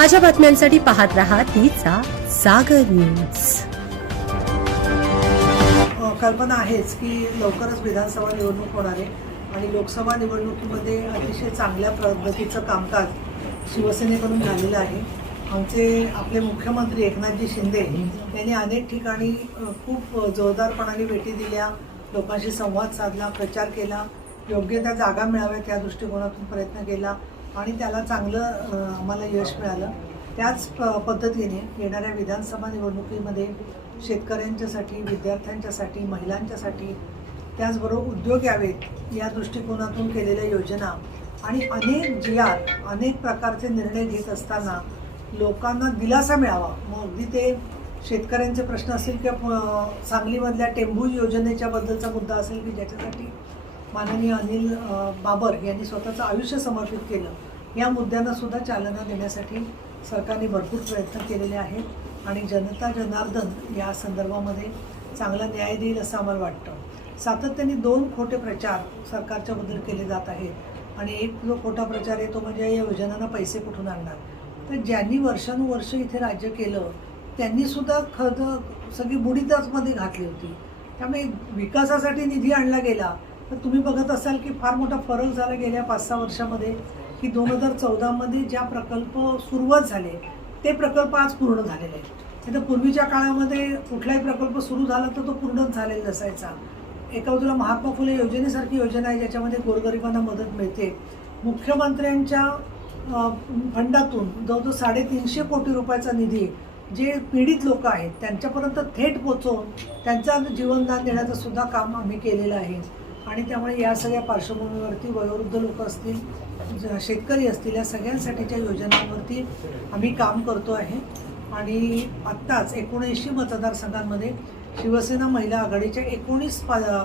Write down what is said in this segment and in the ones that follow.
ताज्या बातम्यांसाठी पाहत रहा तिचा सागर न्यूज। कल्पना आहेच की लवकरच विधानसभा निवडणूक होणार आहे आणि लोकसभा निवडणुकीमध्ये अतिशय चांगल्या पद्धतीचं कामकाज शिवसेनेकडून झालेलं आहे। आपले मुख्यमंत्री एकनाथजी शिंदे यांनी अनेक ठिकाणी खूप जोरदारपणाने भेटी दिल्या, लोकांशी संवाद साधला, प्रचार केला, योग्य त्या जागा मिळाव्यात या दृष्टिकोनातून प्रयत्न केला आणि त्याला चांगलं आम्हाला यश मिळालं। त्याच पद्धतीने येणाऱ्या विधानसभा निवडणुकीमध्ये शेतकऱ्यांच्यासाठी, विद्यार्थ्यांच्यासाठी, महिलांच्यासाठी, त्याचबरोबर उद्योग यावेत या दृष्टिकोनातून केलेल्या योजना आणि अनेक अनेक प्रकारचे निर्णय घेत असताना लोकांना दिलासा मिळावा। मग अगदी ते शेतकऱ्यांचे प्रश्न असतील किंवा सांगलीमधल्या टेंभू योजनेच्या बद्दलचा मुद्दा असेल की ज्याच्यासाठी माननीय अनिल बाबर यांनी स्वतःचं आयुष्य समर्पित केलं, या मुद्द्यांना सुद्धा चालना देण्यासाठी सरकारने भरपूर प्रयत्न केलेले आहेत आणि जनता जनार्दन या संदर्भामध्ये चांगला न्याय देईल असं आम्हाला वाटतं। सातत्याने 2 खोटे प्रचार सरकारच्या बद्दल केले जात आहेत आणि एक जो खोटा प्रचार आहे तो म्हणजे या योजनांना पैसे कुठून आणणार। तर ज्यांनी वर्षानुवर्ष इथे राज्य केलं त्यांनी सुद्धा सगळी बुडीतचमध्ये घातली होती, त्यामुळे विकासासाठी निधी आणला गेला तर तुम्ही बघत असाल की फार मोठा फरक झाला गेल्या 5-6 वर्षामध्ये की 2014मध्ये ज्या प्रकल्प सुरुवात झाले ते प्रकल्प आज पूर्ण झालेले आहेत। तर पूर्वीच्या काळामध्ये कुठलाही प्रकल्प सुरू झाला तर तो पूर्णच झालेला नसायचा। एका बाजूला महात्मा फुले योजनेसारखी योजना आहे ज्याच्यामध्ये गोरगरिबांना मदत मिळते। मुख्यमंत्र्यांच्या फंडातून जवळजवळ 350 कोटी रुपयाचा निधी जे पीडित लोक आहेत त्यांच्यापर्यंत थेट पोचवून त्यांचा जीवनदान देण्याचं सुद्धा काम आम्ही केलेलं आहे आणि त्यामुळे या सगळ्या पार्श्वभूमीवरती वयोवृद्ध लोक असतील, शेतकरी असतील, या सगळ्यांसाठीच्या योजनांवरती आम्ही काम करतो आहे। आणि आत्ताच 79 मतदारसंघांमध्ये शिवसेना महिला आघाडीच्या 19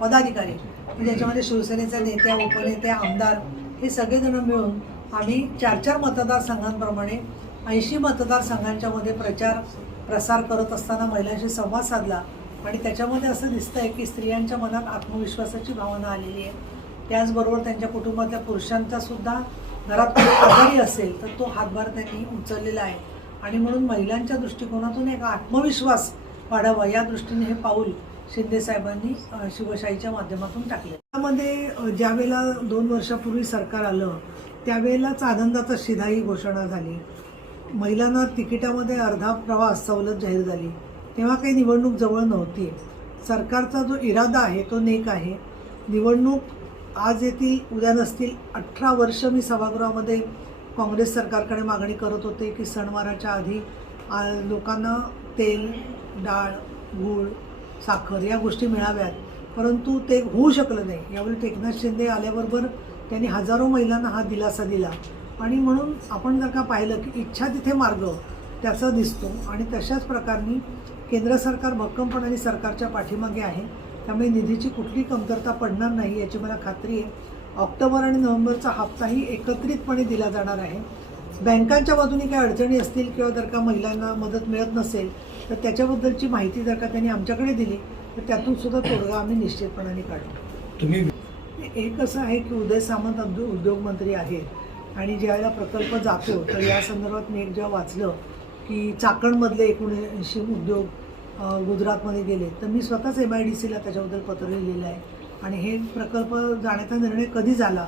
पदाधिकारी म्हणजे ज्याच्यामध्ये शिवसेनेच्या नेत्या, उपनेत्या, आमदार हे सगळेजण मिळून आम्ही 4-4 मतदारसंघांप्रमाणे 80 मतदारसंघांच्या मध्ये प्रसार करत असताना महिलांशी संवाद साधला आणि त्याच्यामध्ये असं दिसतं आहे की स्त्रियांच्या मनात आत्मविश्वासाची भावना आलेली आहे। त्याचबरोबर त्यांच्या कुटुंबातल्या पुरुषांचा सुद्धा घरात आजारी असेल तर तो हातभार त्यांनी उचललेला आहे आणि म्हणून महिलांच्या दृष्टिकोनातून एक आत्मविश्वास वाढावा या दृष्टीने हे पाऊल शिंदे साहेबांनी शिवशाहीच्या माध्यमातून टाकले। त्यामध्ये ज्यावेळेला 2 वर्षापूर्वी सरकार आलं त्यावेळेलाच आनंदाचा शिधा ही घोषणा झाली, महिलांना तिकिटामध्ये अर्धा प्रवास सवलत जाहीर झाली, तेव्हा काही निवडणूक जवळ नव्हती। सरकारचा जो इरादा आहे तो नेक आहे। निवडणूक आज येतील उद्या नसतील। 18 वर्ष मी सभागृहामध्ये काँग्रेस सरकारकडे मागणी करत होते की सणवाराच्या आधी लोकांना तेल, डाळ, गूळ, साखर या गोष्टी मिळाव्यात, परंतु ते होऊ शकलं नाही। यावेळी एकनाथ शिंदे आल्याबरोबर त्यांनी हजारो महिलांना हा दिलासा दिला आणि म्हणून आपण जर का पाहिलं की इच्छा तिथे मार्ग त्याचा दिसतो आणि तशाच प्रकारे केंद्र सरकार भक्कमपणाने सरकारच्या पाठीमागे आहे, त्यामुळे निधीची कुठली कमतरता पडणार नाही याची मला खात्री आहे। ऑक्टोबर आणि नोव्हेंबरचा हप्ताही एकत्रितपणे दिला जाणार आहे। बँकांच्या बाजूने काही अडचणी असतील किंवा जर का महिलांना मदत मिळत नसेल तर त्याच्याबद्दलची माहिती जर का त्यांनी आमच्याकडे दिली तर त्यातून सुद्धा तोडगा आम्ही निश्चितपणाने काढू। तुम्ही एक असं आहे की उदय सामंत उद्योगमंत्री आहेत आणि ज्यावेळेला प्रकल्प जातो तर या संदर्भात मी एक जेव्हा वाचलं की चाकणमधले 79 उद्योग गुजरातमध्ये गेले तर मी स्वतःच MIDCला त्याच्याबद्दल पत्र लिहिलेलं आहे आणि हे प्रकल्प जाण्याचा निर्णय कधी झाला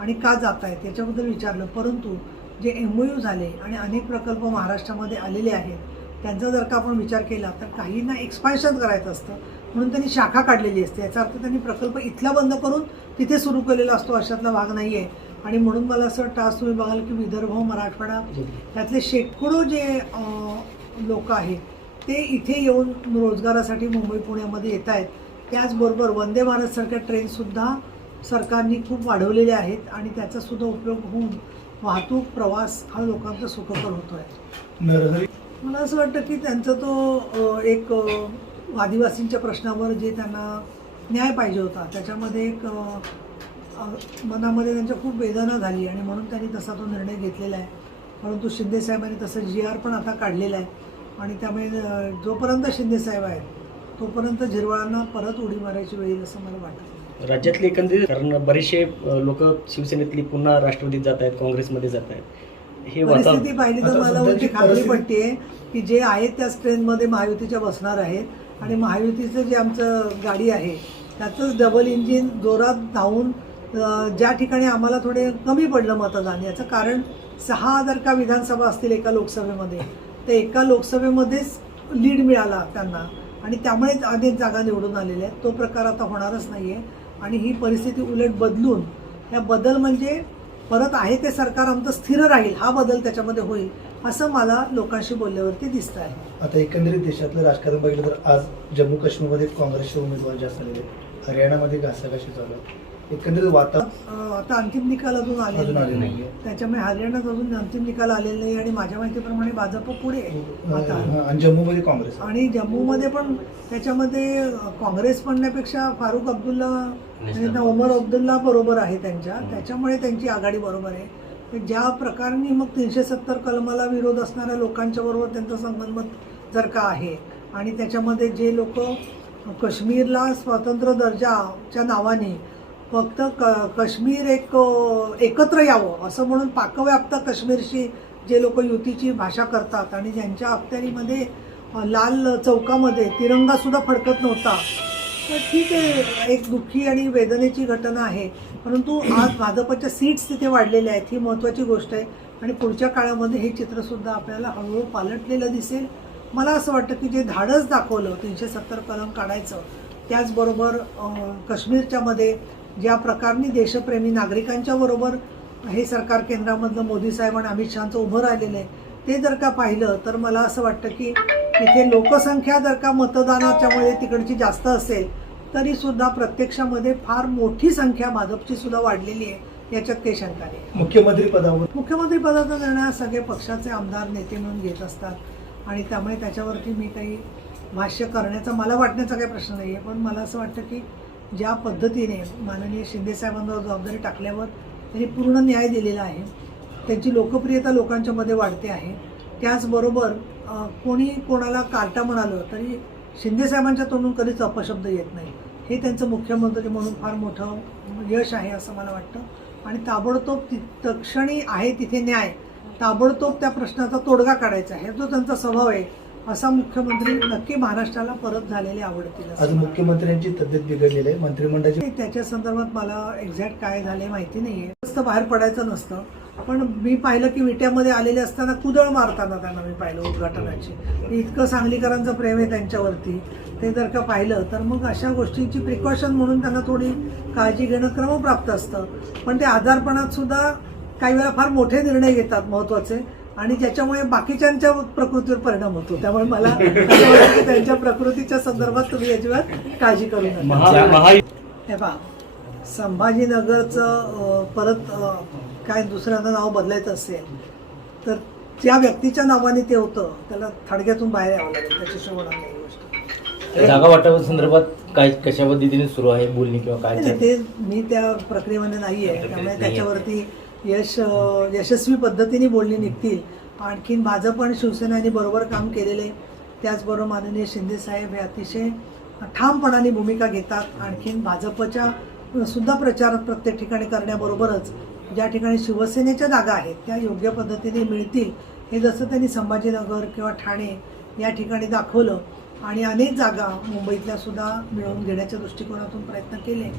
आणि का जात आहेत याच्याबद्दल विचारलं, परंतु जे MOU झाले आणि अनेक प्रकल्प महाराष्ट्रामध्ये आलेले आहेत त्यांचा जर का आपण विचार केला तर काहींना एक्सपान्शन करायचं असतं म्हणून त्यांनी शाखा काढलेली असते, याचा अर्थ त्यांनी प्रकल्प इथला बंद करून तिथे सुरू केलेला असतो, अशातला भाग नाही आहे। आणि म्हणून मला असं वाटतं आज तुम्ही बघाल की विदर्भ, मराठवाडा त्यातले शेकडो जे लोक आहेत ते इथे येऊन रोजगारासाठी मुंबई पुण्यामध्ये येत आहेत। त्याचबरोबर वंदे भारतसारख्या ट्रेनसुद्धा सरकारने खूप वाढवलेल्या आहेत आणि त्याचासुद्धा उपयोग होऊन वाहतूक प्रवास हा लोकांचा सुखकर होतो आहे। मला असं वाटतं की त्यांचा तो एक आदिवासींच्या प्रश्नावर जे त्यांना न्याय पाहिजे होता त्याच्यामध्ये एक मनामध्ये त्यांच्या खूप वेदना झाली आणि म्हणून त्यांनी तसा तो निर्णय घेतलेला आहे। परंतु शिंदे साहेबांनी तसं GR पण आता काढलेलं आहे आणि त्यामुळे जोपर्यंत शिंदे साहेब आहेत तोपर्यंत झिरवाळांना परत उडी मारायची वेळ येईल असं मला वाटतं। राज्यातले एकंदरीत कारण बरेचसे लोक शिवसेनेतली पुन्हा राष्ट्रवादीत जात आहेत, काँग्रेसमध्ये जात आहेत, हे परिस्थिती पाहिली तर आता मला सध्याची उलटी खात्री परिस्थिती- पडते की जे आहेत त्याच ट्रेनमध्ये महायुतीच्या बसणार आहेत आणि महायुतीचं जे आमचं गाडी आहे त्याचंच डबल इंजिन जोरात धावून ज्या ठिकाणी आम्हाला थोडे कमी पडलं मतदान, याचं कारण 6 जर का विधानसभा असतील एका लोकसभेमध्ये, तर एका लोकसभेमध्येच लीड मिळाला त्यांना आणि त्यामुळेच अनेक जागा निवडून आलेल्या आहेत. तो प्रकार आता होणारच नाही आहे आणि ही परिस्थिती उलट बदलून, ह्या बदल म्हणजे परत आहे ते सरकार आमचं स्थिर राहील, हा बदल त्याच्यामध्ये होईल असं मला लोकांशी बोलल्यावरती दिसतं आहे. आता एकंदरीत देशातलं राजकारण बघितलं तर आज जम्मू काश्मीरमध्ये काँग्रेसचे उमेदवार जास्त आलेले आहेत, हरियाणामध्ये घासाघाशी चालू आहे. एकंदरीत वातावरण आता अंतिम निकाल अजून अजून आलेला आले नाही, नाहीये. त्याच्यामुळे हरियाणात अजून अंतिम निकाल आलेला नाही आणि माझ्या माहितीप्रमाणे भाजप पुढे आहे आता. आणि जम्मूमध्ये काँग्रेस आहे. आणि जम्मूमध्ये पण त्याच्यामध्ये काँग्रेस म्हणण्यापेक्षा फारुख अब्दुल्ला आणि ओमर अब्दुल्ला बरोबर आहे त्याच्यामुळे त्यांची आघाडी बरोबर आहे. तर ज्या प्रकारे मग 370 कलमाला विरोध असणाऱ्या लोकांच्या बरोबर त्यांचं संगनमत जर का आहे आणि त्याच्यामध्ये जे लोक काश्मीरला स्वतंत्र दर्जाच्या नावाने फक्त काश्मीर एकत्र यावं असं म्हणून पाकव्याप्त काश्मीरशी जे लोक युतीची भाषा करतात आणि ज्यांच्या अखत्यारीमध्ये लाल चौकामध्ये तिरंगासुद्धा फडकत नव्हता, तर ठीक आहे, एक दुःखी आणि वेदनेची घटना आहे. परंतु आज भाजपच्या सीट्स तिथे वाढलेल्या आहेत, ही महत्त्वाची गोष्ट आहे आणि पुढच्या काळामध्ये हे चित्रसुद्धा आपल्याला हळूहळू पालटलेलं दिसेल. मला असं वाटतं की जे धाडस दाखवलं 370 कलम काढायचं, त्याचबरोबर काश्मीरच्या मध्ये ज्या प्रकारने देशप्रेमी नागरिकांच्या बरोबर हे सरकार केंद्रामधलं मोदी साहेब आणि अमित शहाचं उभं राहिलेलं आहे, ते जर का पाहिलं तर मला असं वाटतं की तिथे लोकसंख्या जर का मतदानाच्यामुळे तिकडची जास्त असेल तरी सुद्धा प्रत्यक्षामध्ये फार मोठी संख्या भाजपची सुद्धा वाढलेली आहे, याच्यात काही शंका नाही. मुख्यमंत्री पदाचा निर्णय सगळे पक्षाचे आमदार नेते म्हणून घेत असतात आणि त्यामुळे त्याच्यावरती मी काही भाष्य करण्याचा, मला वाटण्याचा काही प्रश्न नाही आहे. पण मला असं वाटतं की ज्या पद्धतीने माननीय शिंदेसाहेबांवर जबाबदारी टाकल्यावर त्यांनी पूर्ण न्याय दिलेला आहे, त्यांची लोकप्रियता लोकांच्या मध्ये वाढते आहे. त्याचबरोबर कोणी कोणाला कार्टा म्हणालं तरी शिंदेसाहेबांच्या तोंडून कधीच अपशब्द येत नाही, हे त्यांचं मुख्यमंत्री म्हणून फार मोठं यश आहे असं मला वाटतं. आणि ताबडतोब तत्क्षणी आहे तिथे न्याय, ताबडतोब त्या प्रश्नाचा तोडगा काढायचा आहे, जो त्यांचा स्वभाव आहे. असा मुख्यमंत्री नक्की महाराष्ट्राला परत झालेले आवडतील. आज मुख्यमंत्र्यांची तब्येत बिघडलेली आहे, मंत्रिमंडळाची त्याच्या संदर्भात मला एक्झॅक्ट काय झाले माहिती नाहीये. नुसतं बाहेर पडायचं नसतं, पण मी पाहिलं की विट्यामध्ये आलेले असताना कुदळ मारताना त्यांना मी पाहिलं उद्घाटनाची. इतकं सांगलीकरांचं प्रेम आहे त्यांच्यावरती, ते जर का पाहिलं तर मग अशा गोष्टींची प्रिकॉशन म्हणून त्यांना थोडी काळजी घेणं क्रमप्राप्त असतं. पण ते आजारपणात सुद्धा काही वेळा फार मोठे निर्णय घेतात महत्त्वाचे आणि ज्याच्यामुळे बाकीच्यांच्या प्रकृतीवर परिणाम होतो. त्यामुळे मला असं वाटतं की त्यांच्या प्रकृतीच्या संदर्भात तुम्ही अजिबात काळजी करू नका. हे पहा, संभाजीनगरचं परत काय दुसऱ्यांना नाव बदलायचं असेल तर ज्या व्यक्तीच्या नावाने ते होतं त्याला थडग्यातून बाहेर यावं लागेल, त्याच्याशिवाय होणार नाही गोष्ट. जागा वाटपासंदर्भात काय कशा पद्धतीने सुरू आहे बोलणी किंवा काय? ते मी त्या प्रक्रियेमध्ये नाही आहे, त्यामुळे त्याच्यावरती यशस्वी पद्धतीने बोलणी निघतील. आणखीन भाजप आणि शिवसेनेने बरोबर काम केलेले, त्याचबरोबर माननीय शिंदेसाहेब हे अतिशय ठामपणाने भूमिका घेतात. आणखीन भाजपच्या सुद्धा प्रचार प्रत्येक ठिकाणी करण्याबरोबरच ज्या ठिकाणी शिवसेनेच्या जागा आहेत त्या योग्य पद्धतीने मिळतील, हे जसं त्यांनी संभाजीनगर किंवा ठाणे या ठिकाणी दाखवलं आणि अनेक जागा मुंबईतल्या सुद्धा मिळवून घेण्याच्या दृष्टिकोनातून प्रयत्न केले,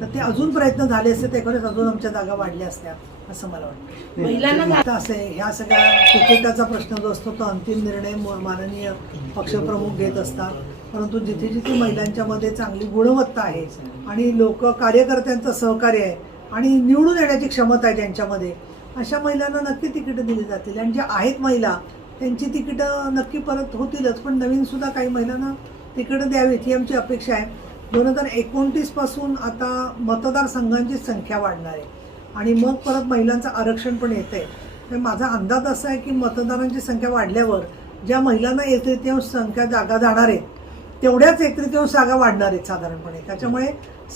तर ते अजून प्रयत्न झाले असते ते खरंच अजून आमच्या जागा वाढल्या असत्या असं मला वाटतं. महिलांना असं आहे, ह्या सगळ्या तिकिटाचा प्रश्न जो असतो तो अंतिम निर्णय माननीय पक्षप्रमुख घेत असतात. परंतु जिथे जिथे महिलांच्या मध्ये चांगली गुणवत्ता आहे आणि लोक कार्यकर्त्यांचं सहकार्य आहे आणि निवडून येण्याची क्षमता आहे ज्यांच्यामध्ये, अशा महिलांना नक्की तिकीटं दिली जातील आणि ज्या आहेत महिला त्यांची तिकीटं नक्की परत होतीलच, पण नवीन सुद्धा काही महिलांना तिकीटं द्यावीत ही आमची अपेक्षा आहे. 2029 पासून आता मतदारसंघांची संख्या वाढणार आहे आणि मग परत महिलांचं आरक्षण पण येतंय. तर माझा अंदाज असा आहे की मतदारांची संख्या वाढल्यावर ज्या महिलांना 1/3 संख्या जागा जाणार आहेत तेवढ्याच 1/3 जागा वाढणार आहेत साधारणपणे. त्याच्यामुळे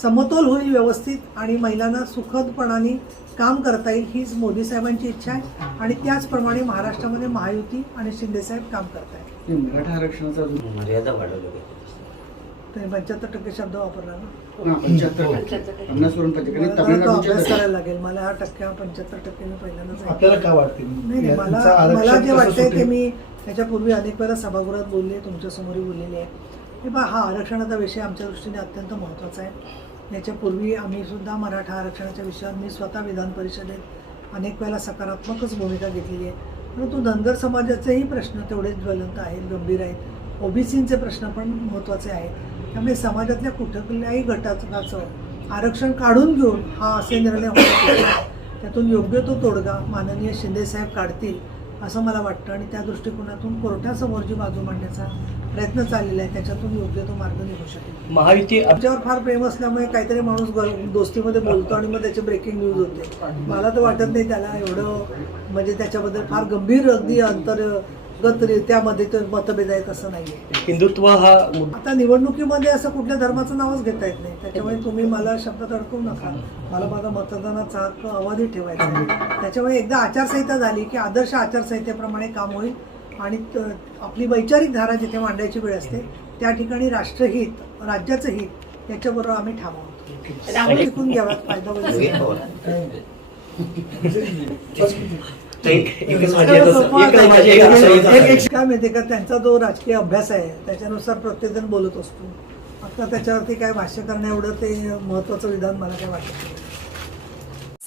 समतोल होईल व्यवस्थित आणि महिलांना सुखदपणाने काम करता येईल, हीच मोदी साहेबांची इच्छा आहे आणि त्याचप्रमाणे महाराष्ट्रामध्ये महायुती आणि शिंदेसाहेब काम करत आहेत. मराठा आरक्षणाचा मर्यादा वाढवली. नाही 75% शब्द वापरला ना. 50 वरून 50 मला तो तामिळनाडूच्या अभ्यास करायला लागेल. मला हा 75% मी पहिल्यांदाच ऐकलं. आपल्याला काय वाटते नाही यांचं मला आरक्षण जे कसं वाटतंय ते सुटेल? मी त्याच्यापूर्वी अनेक वेळा सभागृहात बोलले, तुमच्यासमोरही बोललेले आहे की हा आरक्षणाचा विषय आमच्या दृष्टीने अत्यंत महत्त्वाचा आहे. याच्यापूर्वी आम्ही सुद्धा मराठा आरक्षणाच्या विषयावर मी स्वतः विधान परिषदेत अनेक वेळेला सकारात्मकच भूमिका घेतलेली आहे. परंतु धनगर समाजाचेही प्रश्न तेवढेच ज्वलंत आहेत, गंभीर आहेत. ओबीसींचे प्रश्न पण महत्त्वाचे आहेत. त्यामुळे समाजातल्या कुठल्याही घटकाचं आरक्षण काढून घेऊन हा असे निर्णय होण्यापेक्षा त्यातून योग्य तो तोडगा माननीय शिंदेसाहेब काढतील असं मला वाटतं. आणि त्या दृष्टिकोनातून कोर्टासमोर जी बाजू मांडण्याचा प्रयत्न चाललेला आहे त्याच्यातून योग्य तो मार्ग निघू शकेल. महायुती आमच्यावर फार प्रेम असल्यामुळे काहीतरी माणूस दोस्तीमध्ये बोलतो आणि मग त्याची ब्रेकिंग न्यूज होते. मला तर वाटत नाही त्याला एवढं म्हणजे त्याच्याबद्दल फार गंभीर अगदी अंतर्गतरित्यामध्ये ते मतभेद आहेत असं नाही आहे. हिंदुत्व हा मुद्दा आता निवडणुकीमध्ये असं कुठल्या धर्माचं नावच घेता येत नाही. त्याच्यामुळे तुम्ही मला शब्दात अडकवू नका. मला माझा मतदानाचा हक्क अबाधित ठेवायचा आहे. त्याच्यामुळे एकदा आचारसंहिता झाली की आदर्श आचारसंहितेप्रमाणे काम होईल आणि आपली वैचारिक धारा जिथे मांडायची वेळ असते त्या ठिकाणी राष्ट्रहित, राज्याचं हित याच्याबरोबर आम्ही ठाम आहोत. त्यामुळे शिकून घ्याव्यात, फायदा होईल. काय माहिती का, त्यांचा जो राजकीय अभ्यास आहे त्याच्यानुसार प्रत्येकजण बोलत असतो. आता त्याच्यावरती काय भाष्य करणं एवढं ते महत्वाचं विधान मला काय वाटत नाही.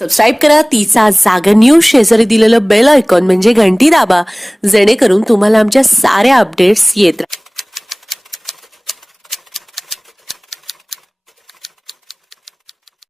सबस्क्राईब करा तिचा जागर न्यूज. शेजारी दिलेलं बेल आयकॉन म्हणजे घंटी दाबा, जेणेकरून तुम्हाला आमच्या साऱ्या अपडेट्स येत राहतील.